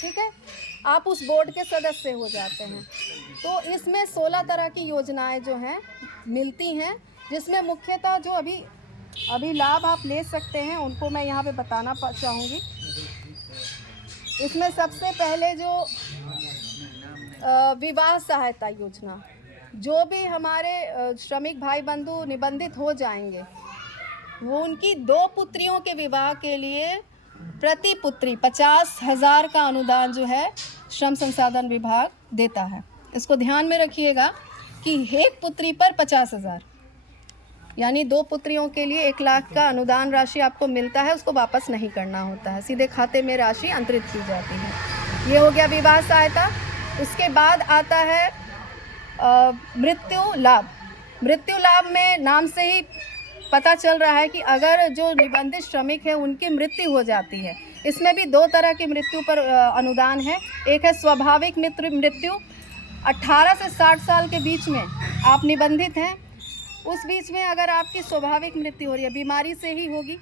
ठीक है, आप उस बोर्ड के सदस्य हो जाते हैं। तो इसमें 16 तरह की योजनाएं जो हैं मिलती हैं, जिसमें मुख्यतः जो अभी लाभ आप ले सकते हैं उनको मैं यहाँ पे बताना चाहूँगी। इसमें सबसे पहले जो विवाह सहायता योजना, जो भी हमारे श्रमिक भाई बंधु निबंधित हो जाएंगे, वो उनकी 2 पुत्रियों के विवाह के लिए प्रति पुत्री 50,000 का अनुदान जो है श्रम संसाधन विभाग देता है। इसको ध्यान में रखिएगा कि एक पुत्री पर 50,000, यानी 2 पुत्रियों के लिए 1 लाख का अनुदान राशि आपको मिलता है, उसको वापस नहीं करना होता है, सीधे खाते में राशि अंतरित की जाती है। ये हो गया विवाह सहायता। उसके बाद आता है मृत्यु लाभ। मृत्यु लाभ में नाम से ही पता चल रहा है कि अगर जो निबंधित श्रमिक है उनकी मृत्यु हो जाती है, इसमें भी 2 तरह की मृत्यु पर अनुदान है। एक है स्वाभाविक मृत्यु, 18 से 60 साल के बीच में आप निबंधित हैं, उस बीच में अगर आपकी स्वाभाविक मृत्यु हो रही है, बीमारी से ही होगी,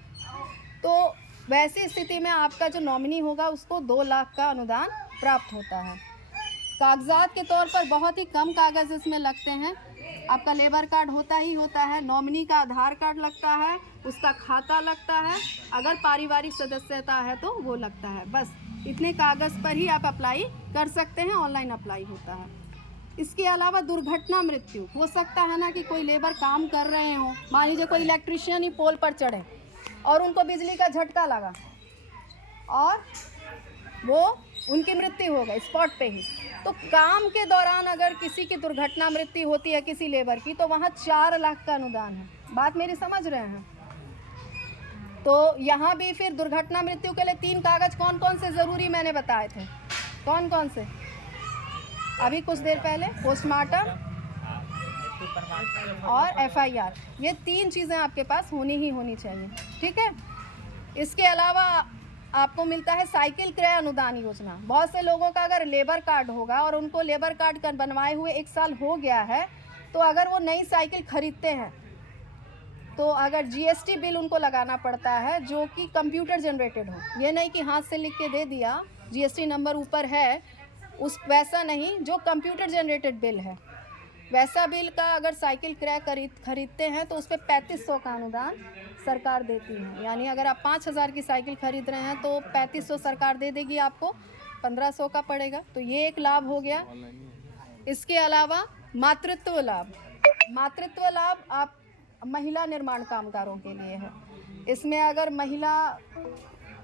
तो वैसी स्थिति में आपका जो नॉमिनी होगा उसको 2 लाख का अनुदान प्राप्त होता है। कागजात के तौर पर बहुत ही कम कागज़ इसमें लगते हैं। आपका लेबर कार्ड होता है, नॉमिनी का आधार कार्ड लगता है, उसका खाता लगता है, अगर पारिवारिक सदस्यता है तो वो लगता है। बस इतने कागज़ पर ही आप अप्लाई कर सकते हैं, ऑनलाइन अप्लाई होता है। इसके अलावा दुर्घटना मृत्यु हो सकता है ना कि कोई लेबर काम कर रहे हों, मान लीजिए कोई इलेक्ट्रिशियन ही पोल पर चढ़े और उनको बिजली का झटका लगा और वो उनकी मृत्यु हो गई स्पॉट पे ही, तो काम के दौरान अगर किसी की दुर्घटना मृत्यु होती है किसी लेबर की, तो वहाँ 4 लाख का अनुदान है। बात मेरी समझ रहे हैं? तो यहाँ भी फिर दुर्घटना मृत्यु के लिए 3 कागज़ कौन कौन से ज़रूरी मैंने बताए थे, कौन कौन से? अभी कुछ देर पहले पोस्टमार्टम और FIR, ये 3 चीज़ें आपके पास होनी ही होनी चाहिए, ठीक है। इसके अलावा आपको मिलता है साइकिल क्रय अनुदान योजना। बहुत से लोगों का अगर लेबर कार्ड होगा और उनको लेबर कार्ड बनवाए हुए 1 साल हो गया है, तो अगर वो नई साइकिल खरीदते हैं तो अगर GST बिल उनको लगाना पड़ता है, जो कि कंप्यूटर जनरेटेड हो। ये नहीं कि हाथ से लिख के दे दिया, GST नंबर ऊपर है, वैसा नहीं, जो कंप्यूटर जनरेटेड बिल है वैसा बिल का अगर साइकिल क्रय खरीदते हैं तो उस पर 3500 का अनुदान सरकार देती है। यानी अगर आप 5,000 की साइकिल खरीद रहे हैं तो 3500 सरकार दे देगी, आपको 1500 का पड़ेगा। तो ये एक लाभ हो गया। इसके अलावा मातृत्व लाभ। मातृत्व लाभ आप महिला निर्माण कामगारों के लिए है। इसमें अगर महिला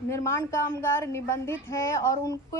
निर्माण कामगार निबंधित है और उनको